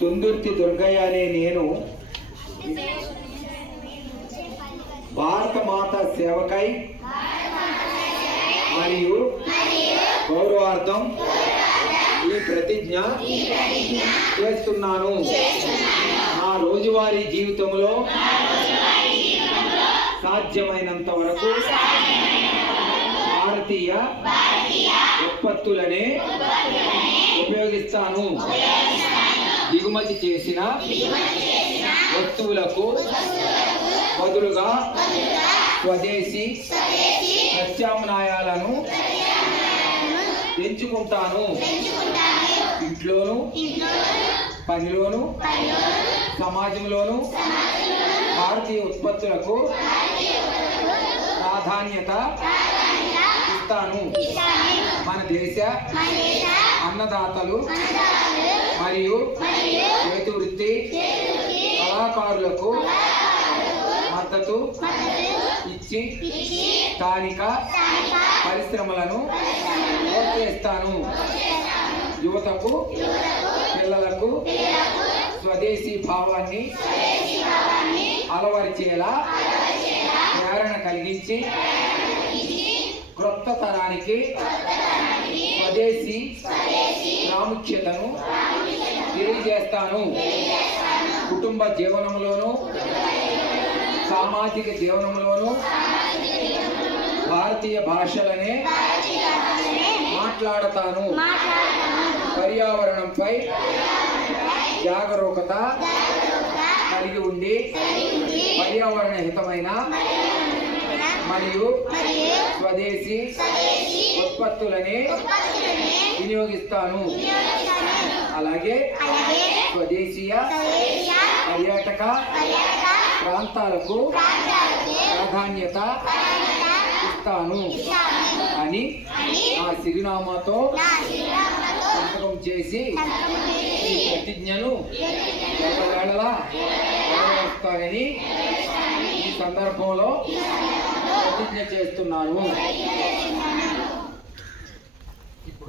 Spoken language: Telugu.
తుందుర్తి దుర్గయ్య అనే నేను. భారత మాత సేవకై మరియు గౌరవార్థం ఈ ప్రతిజ్ఞ చేస్తున్నాను. నా రోజువారీ జీవితంలో సాధ్యమైనంత వరకు భారతీయ ఉత్పత్తులనే ఉపయోగిస్తాను. దిగుమతి చేసిన వస్తువులకు బదులుగా స్వదేశీ ప్రత్యామ్నాయాలను ఎంచుకుంటాను. ఇంట్లోను పనిలోను సమాజంలోను భారతీయ ఉత్పత్తులకు ప్రాధాన్యత ఇస్తాను. మన దేశ అన్నదాతలు మరియు చేతి వృత్తి కళాకారులకు మద్దతు ఇచ్చి స్థానిక పరిశ్రమలను ప్రోత్సహిస్తాను యువతకు పిల్లలకు స్వదేశీ భావాన్ని అలవరిచేలా ప్రేరణ కలిగించి క్రొత్త తరానికి స్వదేశీ ప్రాముఖ్యతను తెలియజేస్తాను. కుటుంబ జీవనంలోను సామాజిక జీవనంలోనూ భారతీయ భాషలనే మాట్లాడతాను. పర్యావరణంపై జాగరూకత కలిగి ఉండి పర్యావరణ హితమైన మరియు స్వదేశీ ఉత్పత్తులని వినియోగిస్తాను. అలాగే స్వదేశీయ పర్యాటక ప్రాంతాలకు ప్రాధాన్యత ఇస్తాను. అని ఆ చిరునామాతో సంతకం చేసి ఈ ప్రతిజ్ఞను వేళలా నెరవేరుస్తానని ఈ సందర్భంలో ప్రతిజ్ఞ చేస్తున్నాను.